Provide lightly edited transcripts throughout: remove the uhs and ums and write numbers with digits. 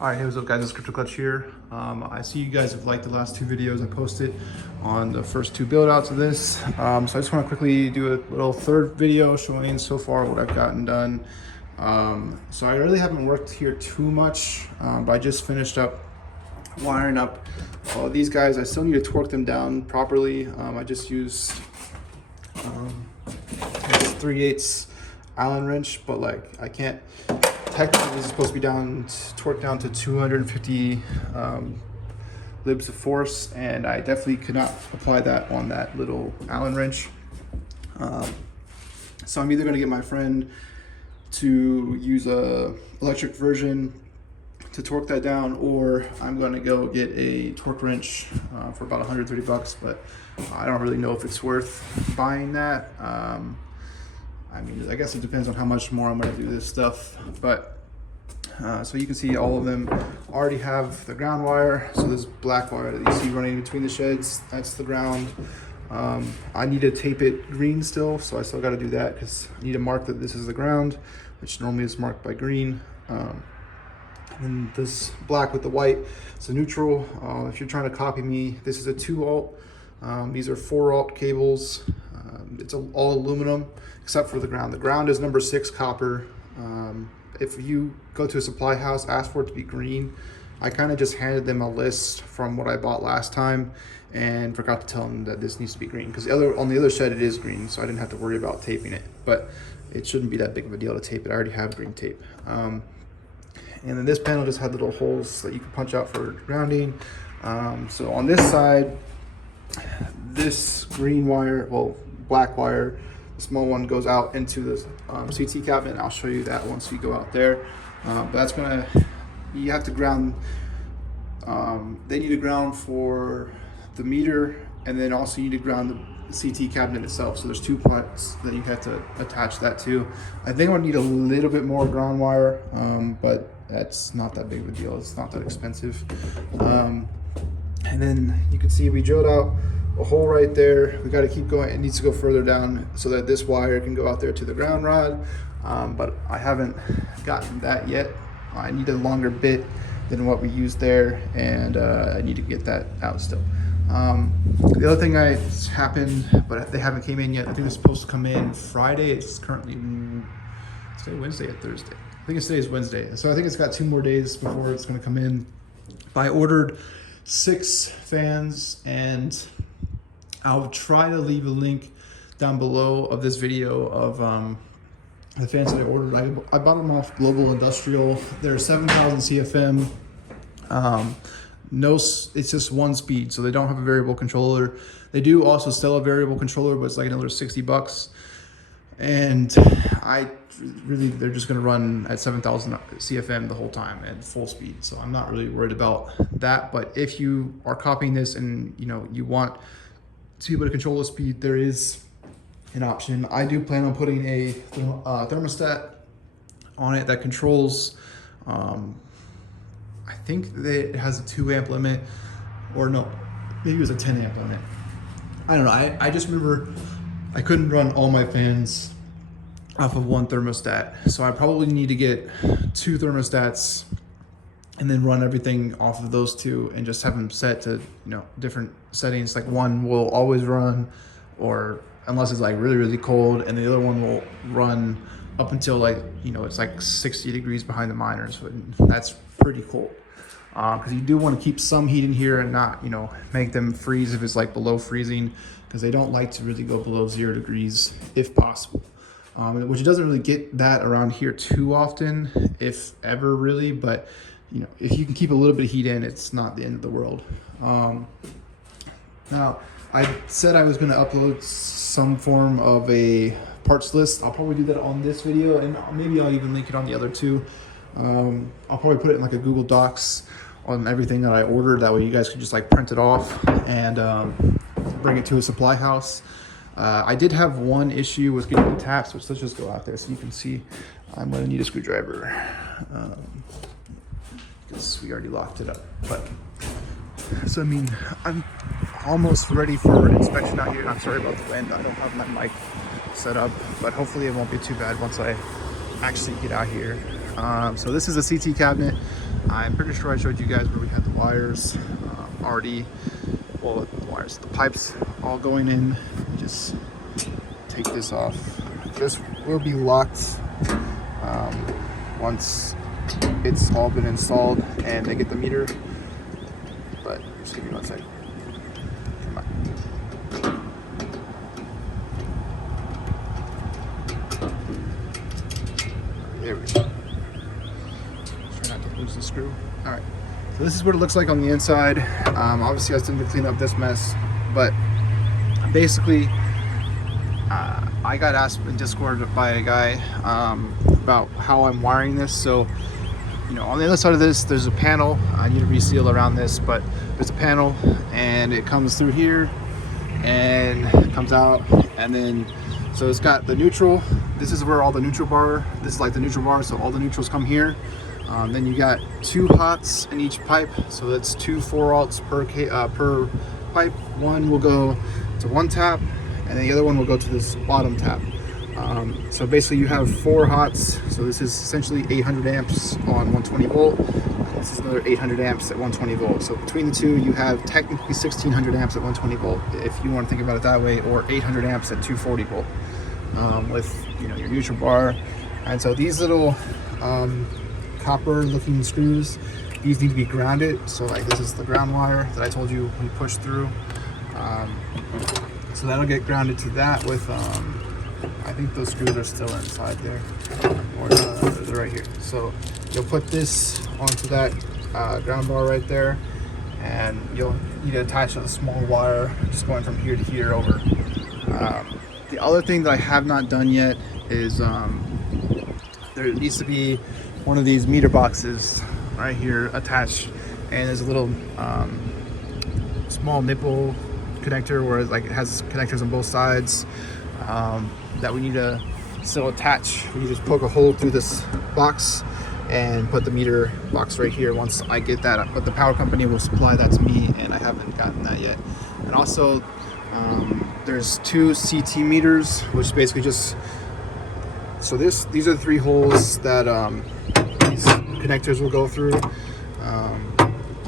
All right, hey, what's up guys, it's Crypto Clutch here. I see you guys have liked the last two videos I posted on the first two build outs of this. So I just want to quickly do a little third video showing so far what I've gotten done. So I really haven't worked here too much, but I just finished up wiring up all these guys. I still need to torque them down properly. I just used 3/8 Allen wrench, but like I can't. Technically, this is supposed to be torqued down to 250 libs of force, and I definitely could not apply that on that little Allen wrench. So I'm either going to get my friend to use a electric version to torque that down, or I'm going to go get a torque wrench for about 130 bucks, but I don't really know if it's worth buying that. I mean, I guess it depends on how much more I'm going to do this stuff, but so you can see all of them already have the ground wire. So this black wire that you see running between the sheds, that's the ground. I need to tape it green still, so I still got to do that because I need to mark that this is the ground, which normally is marked by green. And this black with the white, so neutral. If you're trying to copy me, this is a 2 alt. These are 4 alt cables. It's all aluminum except for the ground. The ground is number 6 copper. If you go to a supply house, ask for it to be green. I kind of just handed them a list from what I bought last time and forgot to tell them that this needs to be green, because on the other shed it is green, so I didn't have to worry about taping it. But it shouldn't be that big of a deal to tape it. I already have green tape. And then this panel just had little holes that you can punch out for grounding. So on this side, this green wire, well, black wire, the small one goes out into the CT cabinet, and I'll show you that once we go out there. But that's you have to ground, they need to ground for the meter, and then also you need to ground the CT cabinet itself. So there's 2 parts that you have to attach that to. I think I would need a little bit more ground wire, but that's not that big of a deal. It's not that expensive. And then you can see we drilled out a hole right there. We got to keep going. It needs to go further down so that this wire can go out there to the ground rod. But I haven't gotten that yet. I need a longer bit than what we used there, and I need to get that out still. The other thing that's happened, but they haven't came in yet. I think it's supposed to come in Friday. It's currently today, Wednesday or Thursday. I think today is Wednesday. So I think it's got 2 more days before it's going to come in. But I ordered 6 fans, and I'll try to leave a link down below of this video of the fans that I ordered. I bought them off Global Industrial. They're 7,000 CFM. It's just 1 speed, so they don't have a variable controller. They do also sell a variable controller, but it's like another 60 bucks. And they're just going to run at 7,000 CFM the whole time at full speed. So I'm not really worried about that. But if you are copying this and you want to be able to control the speed, there is an option. I do plan on putting a thermostat on it that controls, I think that it has a 2 amp limit, or no, maybe it was a 10 amp limit. I don't know. I just remember I couldn't run all my fans off of 1 thermostat. So I probably need to get 2 thermostats and then run everything off of those 2 and just have them set to, different settings. Like one will always run, or unless it's like really, really cold, and the other one will run up until like, it's like 60 degrees behind the miners. That's pretty cool. Because you do want to keep some heat in here and not, make them freeze if it's like below freezing, because they don't like to really go below 0 degrees if possible. Which it doesn't really get that around here too often, if ever really, but if you can keep a little bit of heat in, it's not the end of the world. Now, I said I was going to upload some form of a parts list. I'll probably do that on this video, and maybe I'll even link it on the other 2. I'll probably put it in like a Google Docs on everything that I ordered. That way you guys can just like print it off and bring it to a supply house. I did have 1 issue with getting the taps, which let's just go out there so you can see. I'm going to need a screwdriver because we already locked it up. But so I mean, I'm almost ready for inspection out here. I'm sorry about the wind. I don't have my mic set up, but hopefully it won't be too bad once I actually get out here. So this is a CT cabinet. I'm pretty sure I showed you guys where we had the wires already, well, the pipes all going in. Just take this off. This will be locked once it's all been installed and they get the meter. But just give me 1 second. Come on. There we go. Try not to lose the screw. All right. So this is what it looks like on the inside. Obviously, I still need to clean up this mess, but basically, I got asked in Discord by a guy about how I'm wiring this. So, you know, on the other side of this, there's a panel. I need to reseal around this, but there's a panel, and it comes through here, and it comes out, and then so it's got the neutral. This is where all the neutral bar. This is like the neutral bar, so all the neutrals come here. Then you got 2 hots in each pipe, so that's 2 4-aughts per pipe. One will go to 1 tap, and then the other one will go to this bottom tap. So basically you have 4 hots, so this is essentially 800 amps on 120 volt. This is another 800 amps at 120 volt. So between the two, you have technically 1600 amps at 120 volt, if you want to think about it that way, or 800 amps at 240 volt with, you know, your neutral bar. And so these little copper looking screws, these need to be grounded. So like this is the ground wire that I told you we pushed through. So that'll get grounded to that with I think those screws are still inside there, or they're right here. So you'll put this onto that ground bar right there, and you'll need to attach a small wire just going from here to here over. The other thing that I have not done yet is there needs to be one of these meter boxes right here attached, and there's a little small nipple connector where it has connectors on both sides that we need to still attach. We just poke a hole through this box and put the meter box right here once I get that, but the power company will supply that to me, and I haven't gotten that yet. And also there's 2 CT meters, which basically just, so these are the 3 holes that these connectors will go through,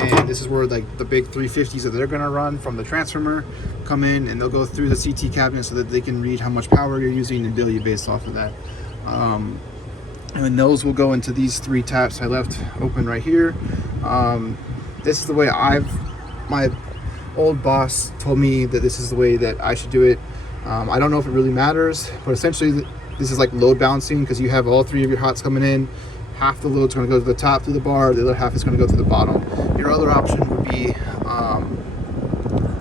and this is where like the big 350s that they're going to run from the transformer come in, and they'll go through the CT cabinet so that they can read how much power you're using and bill you based off of that. And then those will go into these 3 taps I left open right here. This is the way my old boss told me that this is the way that I should do it. I don't know if it really matters, but essentially this is like load balancing, because you have all 3 of your hots coming in. Half the load's going to go to the top through the bar, the other half is going to go to the bottom. Your other option would be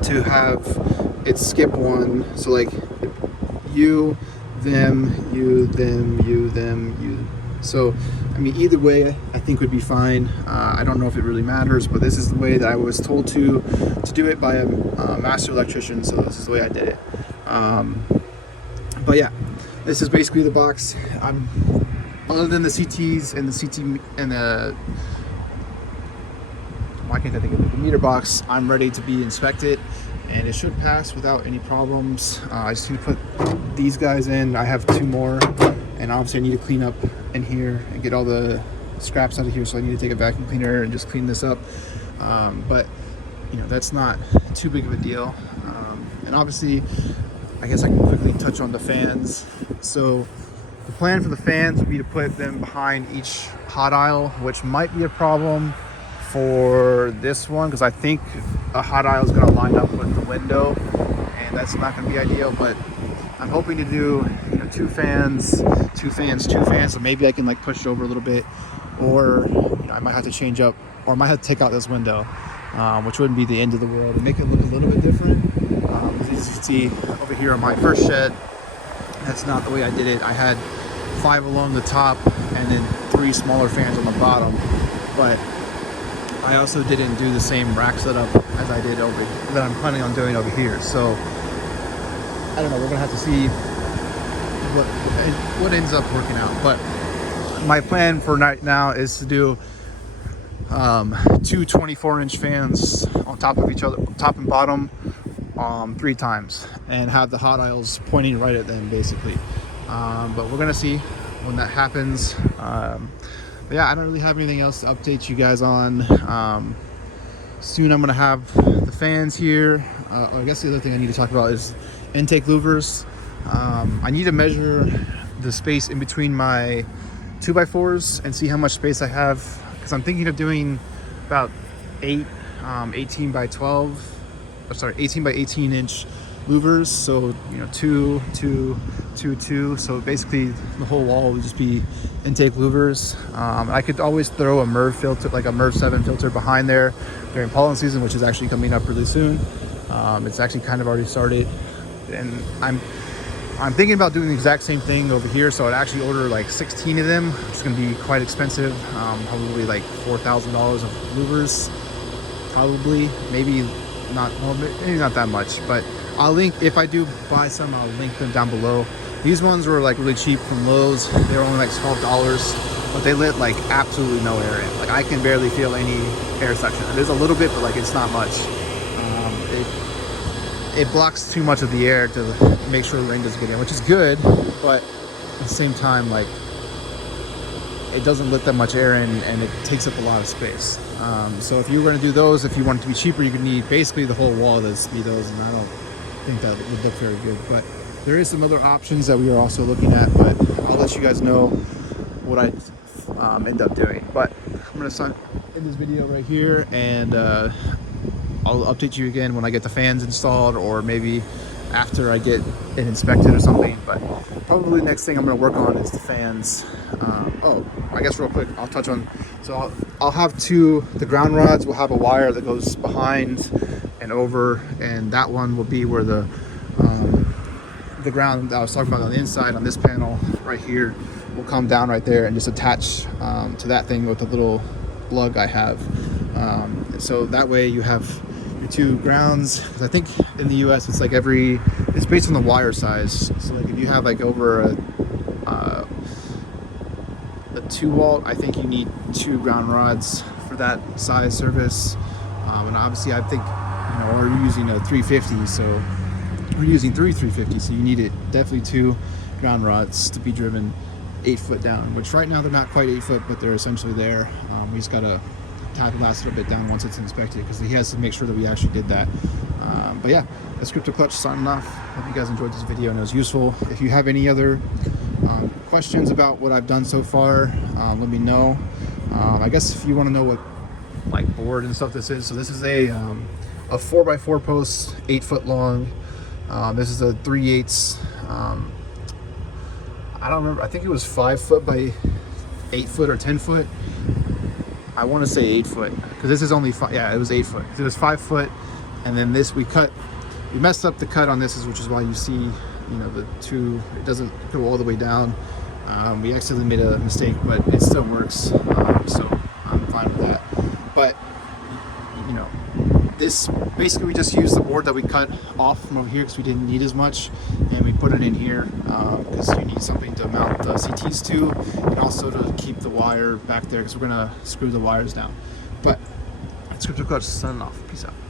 to have it skip one, so like you, them, you, them, you, them, you. So I mean, either way I think would be fine. I don't know if it really matters, but this is the way that I was told to do it by a master electrician, so this is the way I did it. But yeah, this is basically the box. Other than the CTs and the CT and the, why can't I think of it, the meter box, I'm ready to be inspected, and it should pass without any problems. I just need to put these guys in. I have 2 more, and obviously I need to clean up in here and get all the scraps out of here, so I need to take a vacuum cleaner and just clean this up. But you know, that's not too big of a deal. And obviously I guess I can quickly touch on the fans. So the plan for the fans would be to put them behind each hot aisle, which might be a problem for this one, because I think a hot aisle is going to line up with the window, and that's not going to be ideal. But I'm hoping to do, you know, 2 fans, so maybe I can like push it over a little bit, or you know, I might have to change up, or I might have to take out this window, which wouldn't be the end of the world, and make it look a little bit different. As you can see over here on my first shed, that's not the way I did it. I had 5 along the top and then 3 smaller fans on the bottom, but I also didn't do the same rack setup as I did that I'm planning on doing over here. So I don't know, we're gonna have to see what ends up working out. But my plan for right now is to do 2 24-inch fans on top of each other, top and bottom, 3 times, and have the hot aisles pointing right at them basically. But we're gonna see when that happens. But yeah, I don't really have anything else to update you guys on. Soon I'm gonna have the fans here. I guess the other thing I need to talk about is intake louvers. I need to measure the space in between my 2x4s and see how much space I have, because I'm thinking of doing about 18 by 12, or sorry, 18 by 18 inch louvers. So, you know, 2, 2, 2, 2. So basically the whole wall would just be intake louvers. I could always throw a MERV filter, like a MERV 7 filter behind there during pollen season, which is actually coming up really soon. It's actually kind of already started, and I'm thinking about doing the exact same thing over here. So I'd actually order like 16 of them. It's going to be quite expensive, probably like $4,000 of louvers, probably, maybe not, well, maybe not that much, but I'll link, if I do buy some, I'll link them down below. These ones were like really cheap from Lowe's. They were only like $12, but they let like absolutely no air in. Like I can barely feel any air suction. There's a little bit, but like it's not much. It blocks too much of the air to make sure the rain doesn't get in, which is good, but at the same time, like, it doesn't let that much air in, and it takes up a lot of space. So if you were going to do those, if you want it to be cheaper, you could need basically the whole wall to be those, and I don't think that would look very good. But there is some other options that we are also looking at, but I'll let you guys know what I end up doing. But I'm going to sign in this video right here, and I'll update you again when I get the fans installed, or maybe after I get it inspected or something. But probably the next thing I'm going to work on is the fans. Oh, I guess real quick, I'll touch on, so I'll have the ground rods will have a wire that goes behind and over, and that one will be where the ground that I was talking about on the inside on this panel right here will come down right there and just attach to that thing with a little lug I have. So that way you have your two grounds, because I think in the US it's like it's based on the wire size. So like if you have like over a 2-volt, I think you need 2 ground rods for that size service. And obviously I think, you know, we're using a 350, so we're using 350, so you need it definitely 2 ground rods to be driven 8 foot down, which right now they're not quite 8 foot, but they're essentially there. We just gotta tap the last little bit down once it's inspected, because he has to make sure that we actually did that. But yeah, that's Crypto Clutch signing off. Hope you guys enjoyed this video and it was useful. If you have any other questions about what I've done so far, let me know. I guess if you want to know what like board and stuff this is, so this is a 4x4 post, 8 foot long. This is a 3/8. I don't remember, I think it was 5 foot by 8 foot or 10 foot. I want to say 8 foot, because this is only 5. Yeah, it was 8 foot. It was 5 foot, and then this we messed up the cut on this, which is why you see, you know, the two, it doesn't go all the way down. We accidentally made a mistake, but it still works. So I'm fine with that. But you know, this basically, we just used the board that we cut off from over here because we didn't need as much, and we put it in here because you need something to mount the CTs to, and also to keep the wire back there because we're gonna screw the wires down. But it's Crypto Clutch signing off. Peace out.